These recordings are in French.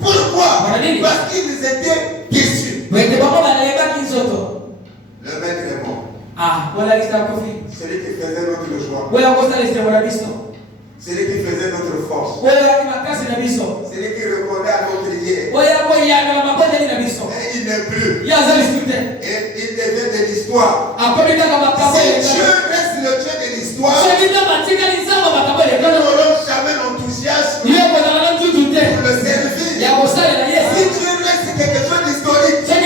Pourquoi? Parce qu'ils étaient déçus. Le maître est mort. Celui qui faisait notre joie. Celui qui faisait notre force. Celui qui répondait à notre prière. Et il n'est plus. Et il devient de l'histoire. Si Dieu reste le Dieu de l'histoire, nous n'aurons jamais l'enthousiasme pour le servir. Si Dieu reste quelque chose d'historique, il ne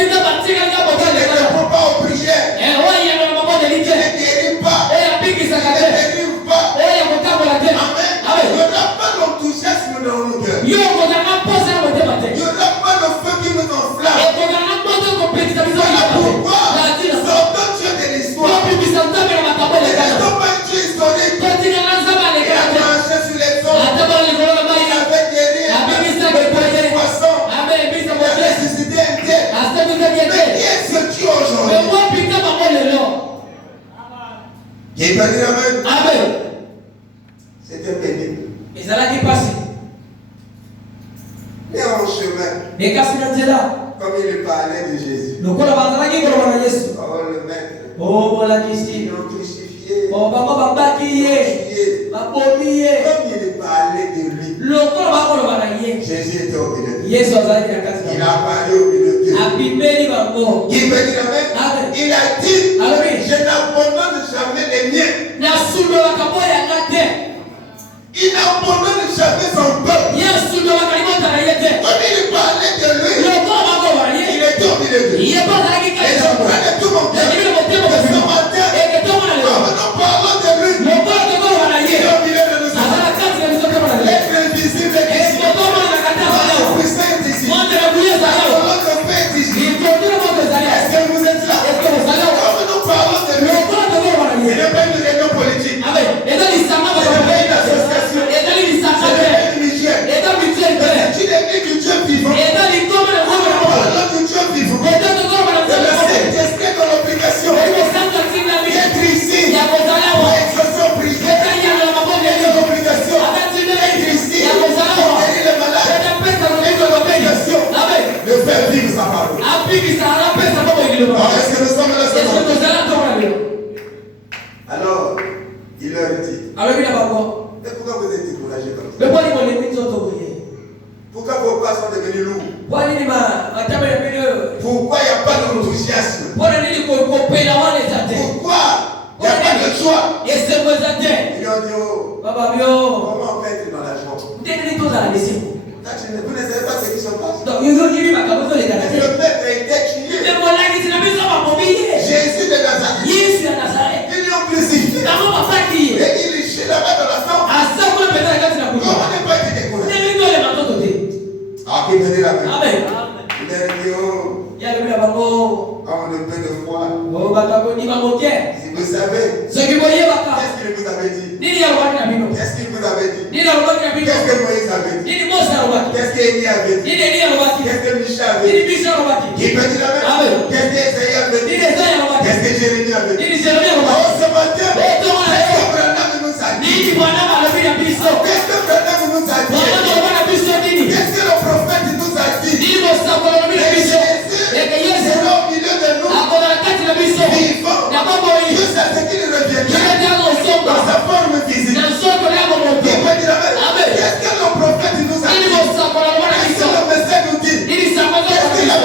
répond pas aux prières. Il ne guérit pas. Il ne délivre pas. Amen. Il n'y aura pas l'enthousiasme dans nos cœurs. Il n'y aura pas le feu qui nous enflamme. Voilà pourquoi sortons Dieu de l'histoire. Ne restons pas un Dieu historique. Il a marché sur les eaux. Il avait guéri un poisson. Il a ressuscité un tel. Mais qui est ce Dieu aujourd'hui? Qui est pas dit amen? C'était pénible. Mais en chemin, comme il parlait de Jésus, oh le maître, ils l'ont crucifié, comme il parlait de lui, Jésus était au milieu. Il a parlé au milieu d'eux. Il peut dire amen. Il a dit, je n'abandonne jamais les miens. Il n'abandonne jamais son peuple. Comme il parlait de lui, il était au milieu d'eux. Et je prenais tout mon cœur. Et ce matin, comme nous parlons de lui, il est au milieu de nous. L'être invisible est ici. La puissance est ici. La volonté de Dieu est ici. Est-ce que vous êtes là? Comme nous parlons de lui, il n'est pas une réunion politique. C'est une association. C'est une mutuelle. C'est une église du Dieu vivant. Parlons du Dieu vivant. C'est le Saint-Esprit dans l'obligation d'être ici pour exaucer aux prières. Et dans l'obligation d'être ici pour guérir les malades. Et dans l'obligation de faire vivre sa parole. Est-ce que nous sommes là ce matin? Alors, il leur dit, mais pourquoi vous êtes découragés comme ça? Pourquoi vos pas sont devenus lourds? Pourquoi il n'y a pas d'enthousiasme? Pourquoi il n'y a pas de joie? Ils ont dit, oh, comment on peut être dans la joie? Vous ne savez pas ce qui se passe? Le maître était tué. Jésus de Nazareth. Ils l'ont crucifié. Et il est chez la main de la sang. Comment ne pas être découragé? Ah, qui veut dire la main? Il a dit, oh, quand on a peu de foi. Si vous savez, qu'est-ce qu'il vous avait dit? Qu'est-ce qu'il vous avait dit? Qu'est-ce que Moïse avait dit? Qu'est-ce qu'Élie avait dit? Qu'est-ce que Michel avait dit? Qui peut dire la main? Qu'est-ce qu'Ésaïe avait dit? Qu'est-ce que Jérémie avait dit? Oh, ce matin, qu'est-ce que Branham nous a dit? Qu'est-ce que Branham nous a dit? Qu'est-ce que le prophète nous a dit? Jésus sera au milieu de nous. Vivant. Jusqu'à ce qu'il revienne dans sa forme physique. Qui peut dire amen? Qu'est-ce que le prophète nous a dit? Qu'est-ce que le message nous dit? Qu'est-ce que la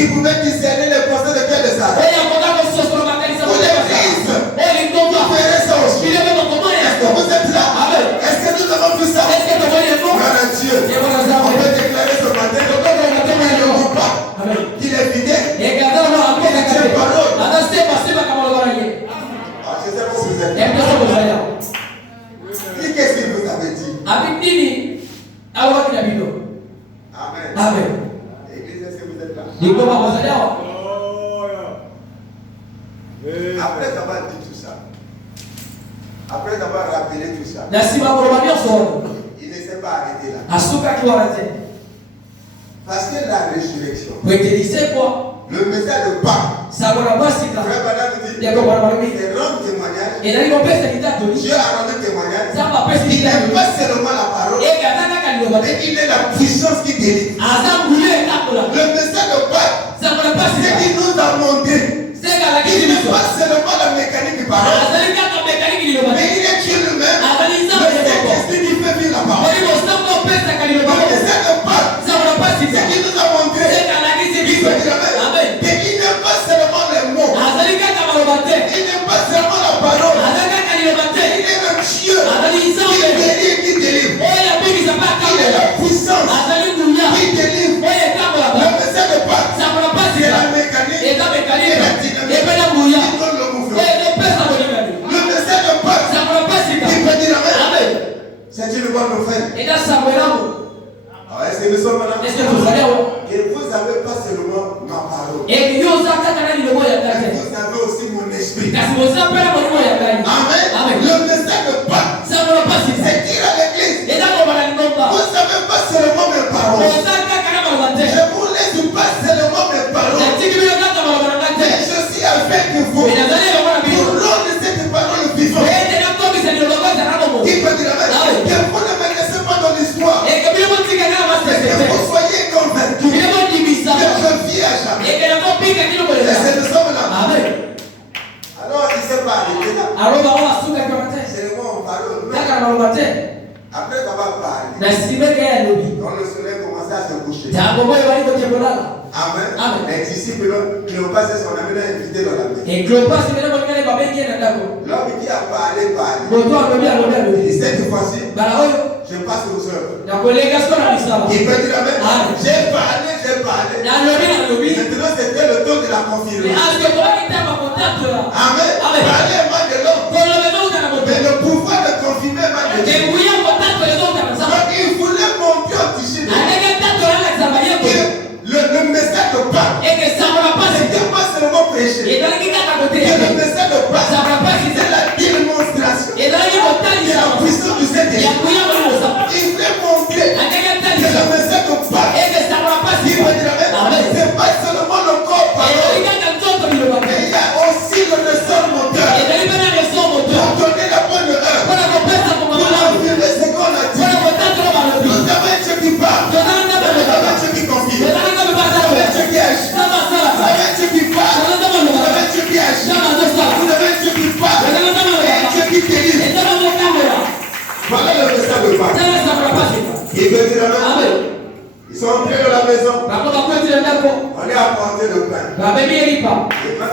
qui pouvait discerner les pensées de cœur de Satan. Pour l'Église, vous verrez ça aussi. Est-ce que vous êtes là? Est-ce que nous avons vu ça? Gloire à Dieu. On peut déclarer ce matin qu'il est fidèle. Je ne sais pas si vous êtes là. Qu'est-ce qu'il vous avait dit? Amen. Église, est-ce que vous êtes là? Après avoir dit tout ça, après avoir rappelé tout ça, il ne s'est pas arrêté là. Parce que la résurrection, le message de Pâques, frère Bada nous dit, il rend témoignage, Dieu a rendu témoignage, il n'est pas seulement la parole, mais il est la puissance qui délivre. Le message de Pâques, c'est qu'il nous a montré. Il n'est pas seulement la mécanique du parole, mais il est Dieu lui-même, le Saint-Esprit qui fait vivre la parole. Le message de Pâques, c'est qu'il nous a montré qu'il n'est pas seulement les mots, il n'est pas seulement la parole, il est le Dieu qui délivre. Il est la puissance qui délivre. Le message de Pâques, c'est la mécanique et la dynamique qui donne le mouvement. Le message de Pâques qui peut dire Amen. C'est une bonne nouvelle. Est-ce que nous sommes là? Et vous n'avez pas seulement ma parole. Vous avez aussi mon esprit. Amen. Le message de Pâques, c'est dire à l'église, vous n'avez pas seulement mes paroles. Je vous laisse pas seulement mes paroles. Mais je suis avec vous pour rendre cette parole vivante. Qui peut dire Amen? Que vous ne me laissez pas dans l'histoire. Que vous soyez convaincus que je vis à jamais. Et c'est nous sommes là. Amen. Alors il ne s'est pas arrêté là. C'est le mot en parole. Après avoir parlé, quand le soleil commençait à se coucher, Amen. Les disciples Cléopas et son ami l'ont invité dans la maison. L'homme qui a parlé. Il dit cette fois-ci, je passe aux œuvres. Il peut dire Amen. J'ai parlé. Maintenant c'était le temps de la confirmation. Amen. Parler mal de l'homme. Mais le pouvoir de confirmer mal de Dieu. Donc il voulait montrer au disciple que le message de Pâques n'était pas seulement prêché. Que le message de Pâques c'est la démonstration de la puissance du Saint-Esprit. Il voulait montrer que le message de Pâques, c'est pas seulement le corps parole, mais il y a aussi le ressort moteur. Pour donner la bonne heure, pour affirmer ce qu'on a dit. Nous avons un Dieu qui parle, nous avons un Dieu qui confirme, nous avons un Dieu qui agit, nous avons un Dieu qui parle, nous avons un Dieu qui agit, nous avons un Dieu qui parle, et un Dieu qui délivre. Voilà le message de Pâques. Il veut dire Amen. Ils sont entrés dans la maison. On est apporté le pain. Et quand